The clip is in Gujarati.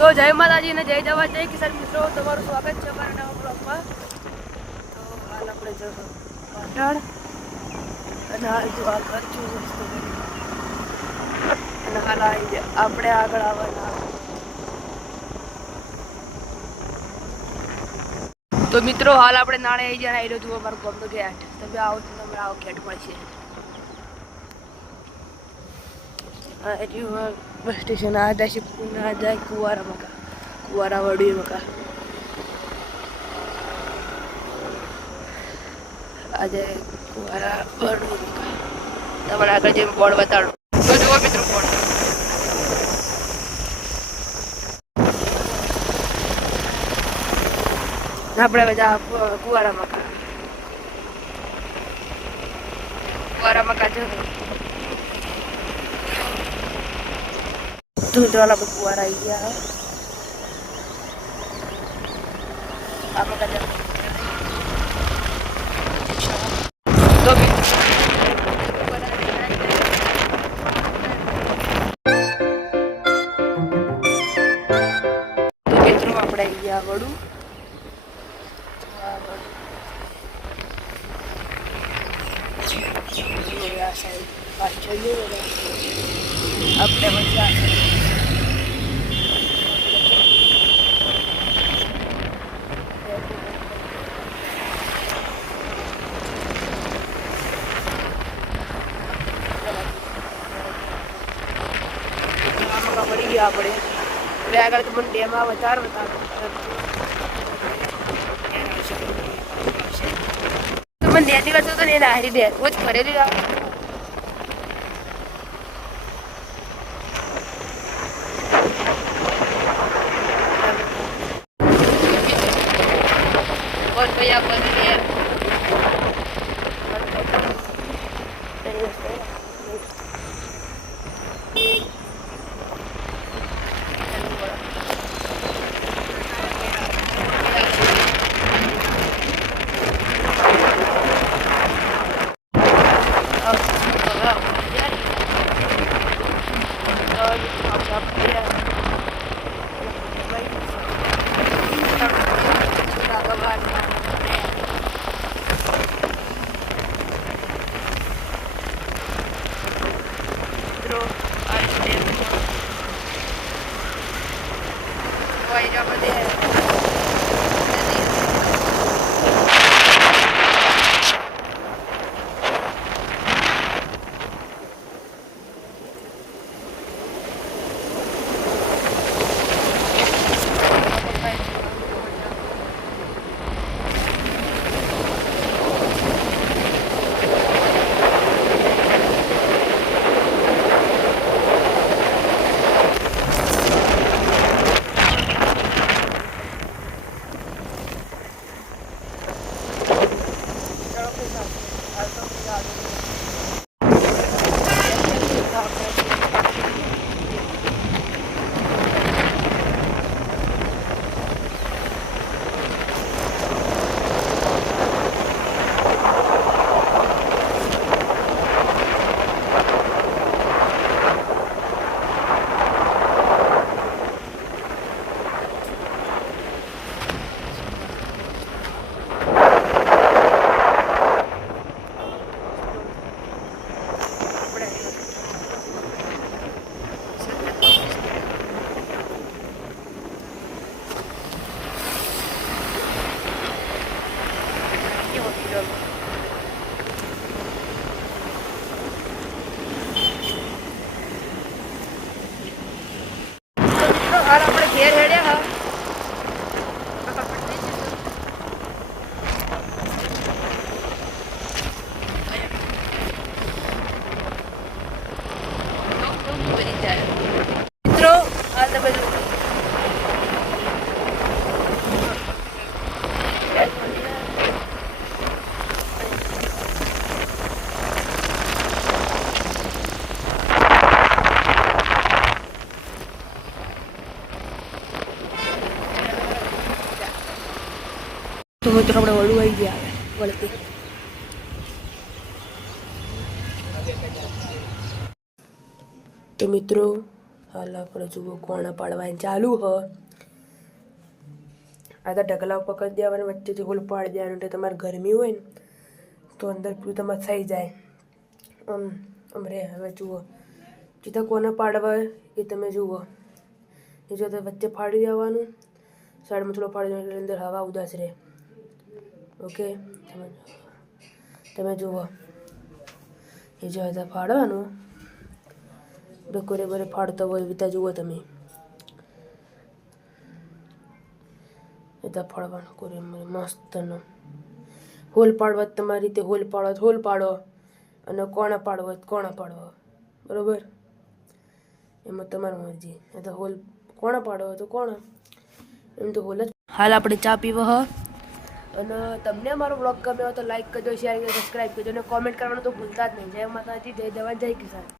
તો જય માતાજી ને જય જવાન જય કિસાન મિત્રો, તમારું સ્વાગત છે અમારા નવા બ્લોગમાં। તો હાલ આપણે જશું પાટણ અને હાલ જો આ ઘર છું અને હાલ આપણે આગળ આવવાના। તો મિત્રો હાલ આપણે નાળે આવી જાય આવી જુઓ અમારું ગામનો ગેટ। તમે આવો તો તમને આવો ગેટ મળશે। બસ સ્ટેશન આ જાય પુના જાય કુવારા મકા કુવારા વડી મકા આજે કુવારા વડી મકા તમારે આગળ જઈને બોર્ડ બતાડો તો જુઓ મિત્રો બોર્ડ આપણે બધા કુવારા મકા જો दूध वाला बकुआरा आई गया है। आप का तो मित्रों આપણે અહીંયા વડું આ સાઈડ પાછળ આપણે મજા પડી ગયા આપણે હવે આગળ તો મને ડેમાં વધારે મને નેની વાત તો એને હારી દે રોજ કરેલી भैया बोल रही है हाल अपने घेर हेड़े हा मित्रों हाल तो तो मित्रों આપણે વડું આવી ગયા વળતી तो मित्रों હાલ આપણે જુઓ કોણા પાડવાની ચાલુ હ. આ તો ઢગલા પકડી દેવાનું, વચ્ચેથી હોલ પાડી દેવાનું, એટલે તમારે ગરમી હોય ને તો અંદર પેલું તમારે થઈ જાય. આમ રે. હવે જુઓ સીધા કોના પાડવા એ તમે જુઓ. એ જો વચ્ચે ફાડી દેવાનું, સાઈડમાં થોડો ફાડી દેવાનું, એટલે અંદર હવા ઉદાસ રહે. ઓકે, તમે જુઓ એ જો ફાડવાનું, બરે ફાડતો હોય એવી રીતે જુઓ તમે. એ તો ફાડવાનું કોરે મસ્તનો હોલ પાડવા તમારી રીતે હોલ પાડો, અને કોણા પાડવો કોણા પાડવો, બરાબર. એમાં તમારી મરજી. એ તો હોલ કોણા પાડવો તો કોણા, એમ તો હોલ જ. હાલ આપણે ચા પીવો હ. અને તમને અમારો બ્લોગ ગમ્યો તો લાઈક કરજો, શેર કરજો, સબસ્ક્રાઈબ કરજો, અને કોમેન્ટ કરવાનું તો ભૂલતા જ નહીં. જય માતાજી, જય જવાન, જય કિસાન.